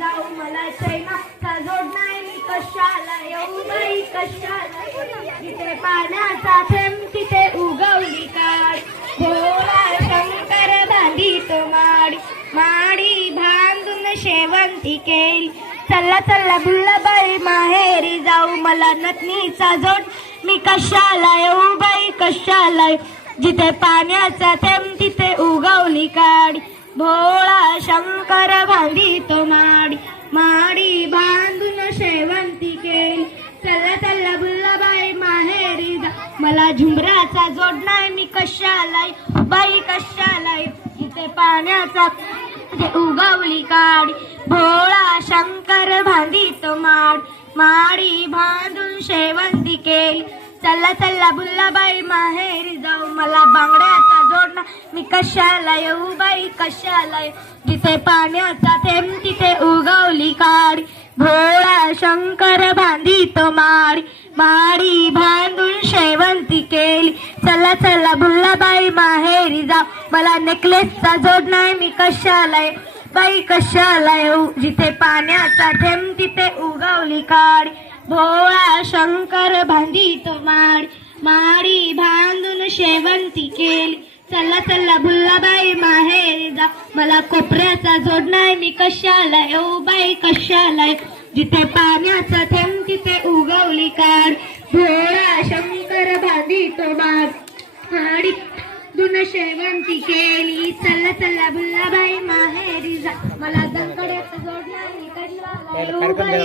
जाऊ मला चैनाचा जोड नाही. मी कशाला येऊ बाई कशाला जिथे पाण्याचा थेंब तिथे उगवली काळ भोळा शंकर बांधी तो माडी. माडी बांधून शेवंती केली. चल्ला चला बुल्लाबाई माहेरी जाऊ. मला नतनीचा जोड. मी कशाला येऊ बाई कशाला जिथे पाण्याचा थेंब तिथे उगवली काडी. भोळा शंकर बांधी झुंबराचा जोड नाही मी कशालाय? बाई कशालाय? इथे जिथे पाण्याचा म्हणजे उगवली काडी. भोळा शंकर बांधी माड. माडी बांधून शेवंती केली. चला चला बुल्लाबाई माहेरी जाऊ. मला बांगड्याचा जोडणा मी कशाला येऊ बाई कशाला जिथे पाण्याचा थेंब तिथे उगवली काडी. भोळा शंकर बांधितो माड. माडी माडी चला चला बुल्लाबाई माहेरी जा. मला नेकलेसचा जोड नाही मी कशाला बाई कशाला येऊ हो? जिथे पाण्याचा थेंब तिथे उगवली काडी. भोळा शंकर भांदी तो माडी. माडी बांधून शेवंती केली. चला चला बुल्लाबाई माहेरी जा. मला कोपऱ्याचा जोड नाही मी कशाला येऊ बाई कशाला जिथे पाण्याचा थेंब तिथे उगवली काड. भोळा शंकर भांदी तो माड. माडी दुन शेवंती केली चला चला बुल्लाबाई माहेरी जा. मला दंकड्याचा जोड नाही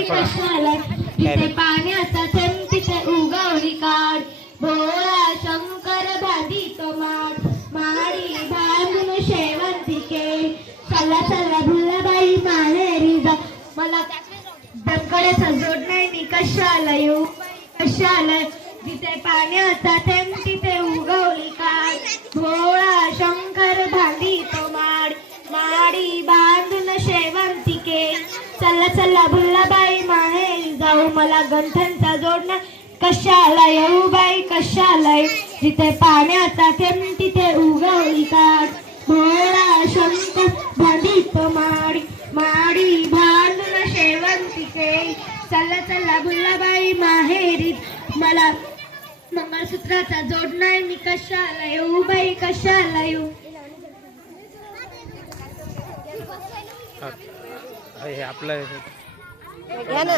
कशाला? जिथे पाण्याचा थेंब तिथे उगवली काड भोळा शंकर बांधी तो माड. माडी बांधून शेवंती केली चला चला भुल्लाबाई माहेरी जा. मला दंकड्याचा जोड नाही मी कशाला येऊ? कशाला? जिथे पाण्याचा थेंब तिथे चल्ला चल्ला भुल्ला भुल्लाबाई माहे जाऊ मला गंठनचा जोडणं. कशाला येऊ बाई कशाला जिथे पाण्याचा थेंब तिथे उगवली काड. भोळा शंकर भांडीत माडी माडी भांडून शेवंती चल्ला चल्ला भुल्ला बाई माहेरी मला मंगळसूत्राचा जोड आहे. मी कशाला येऊ बाई कशाला येऊ? हे आपलं घ्या ना.